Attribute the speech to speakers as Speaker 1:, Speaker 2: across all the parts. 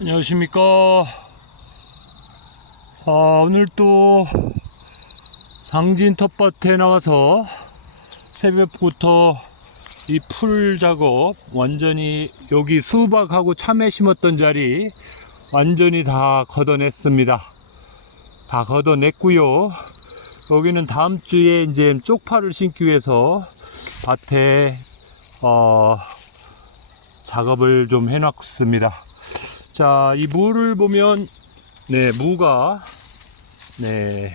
Speaker 1: 안녕하십니까. 아, 오늘 또 상진 텃밭에 나와서 새벽부터 이 풀 작업 완전히 여기 수박하고 참외 심었던 자리 완전히 다 걷어냈습니다. 다 걷어냈고요. 여기는 다음 주에 이제 쪽파를 심기 위해서 밭에 어, 작업을 좀 해놨습니다. 자, 이 무를 보면, 네, 무가, 네,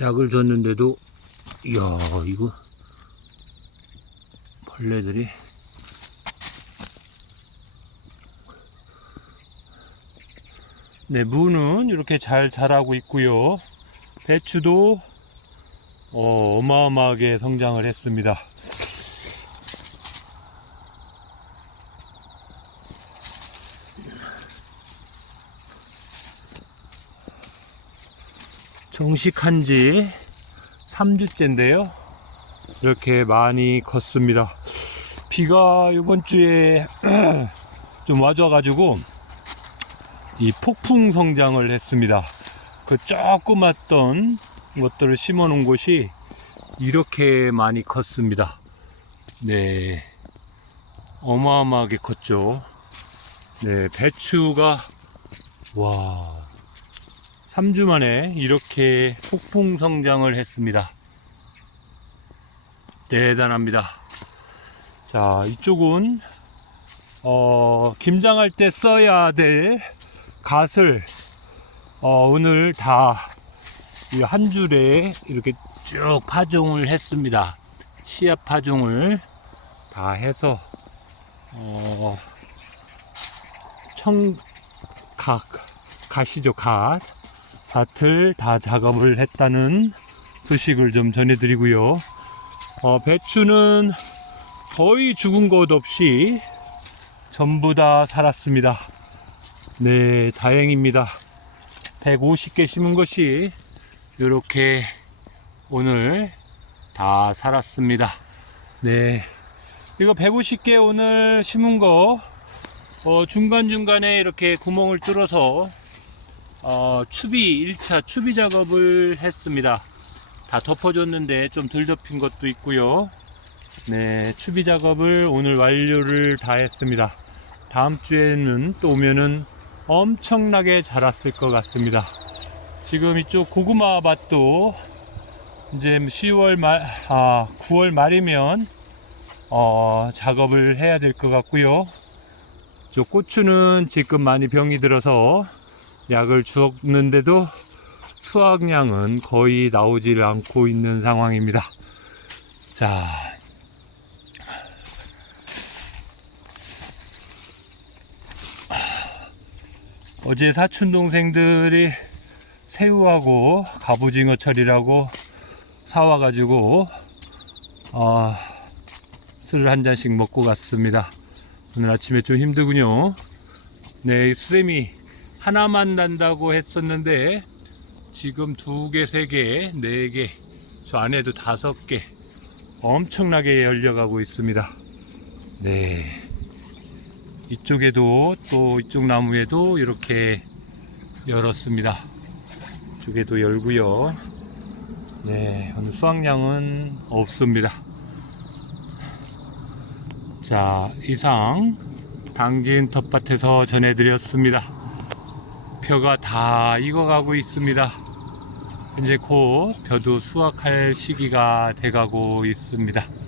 Speaker 1: 약을 줬는데도, 이야, 이거, 벌레들이, 네, 무는 이렇게 잘 자라고 있고요. 배추도, 어, 어마어마하게 성장을 했습니다. 정식한 지 3주째인데요. 이렇게 많이 컸습니다. 비가 이번 주에 좀 와줘가지고 이 폭풍 성장을 했습니다. 그 조그맣던 것들을 심어 놓은 곳이 이렇게 많이 컸습니다. 네. 어마어마하게 컸죠. 네, 배추가, 와, 3주 만에 이렇게 폭풍 성장을 했습니다. 대단합니다. 자, 이쪽은 어, 김장할 때 써야 될 갓을 어, 오늘 다이한 줄에 이렇게 쭉 파종을 했습니다. 씨앗 파종을 다 해서 어, 청각 가시죠 갓 밭을 다 작업을 했다는 소식을 좀 전해드리고요. 어, 배추는 거의 죽은 것 없이 전부 다 살았습니다. 네, 다행입니다. 150개 심은 것이 이렇게 오늘 다 살았습니다. 네. 이거 150개 오늘 심은 거 어, 중간중간에 이렇게 구멍을 뚫어서 어, 추비 1차 추비 작업을 했습니다. 다 덮어줬는데 좀 덜 덮인 것도 있고요. 네, 추비 작업을 오늘 완료를 다 했습니다. 다음 주에는 또 오면은 엄청나게 자랐을 것 같습니다. 지금 이쪽 고구마 밭도 이제 10월 말, 아, 9월 말이면 어, 작업을 해야 될 것 같고요. 저 고추는 지금 많이 병이 들어서 약을 주었는데도 수확량은 거의 나오질 않고 있는 상황입니다. 자. 어제 사촌 동생들이 새우하고 갑오징어 철이라고 사와가지고 어, 술을 한 잔씩 먹고 갔습니다. 오늘 아침에 좀 힘들군요. 네, 수세미 하나만 난다고 했었는데 지금 두 개, 세 개, 네 개, 저 안에도 다섯 개 엄청나게 열려가고 있습니다. 네. 이쪽에도 또 이쪽 나무에도 이렇게 열었습니다. 이쪽에도 열고요. 네, 오늘 수확량은 없습니다. 자, 이상 당진 텃밭에서 전해드렸습니다. 벼가 다 익어가고 있습니다. 이제 곧 벼도 수확할 시기가 돼가고 있습니다.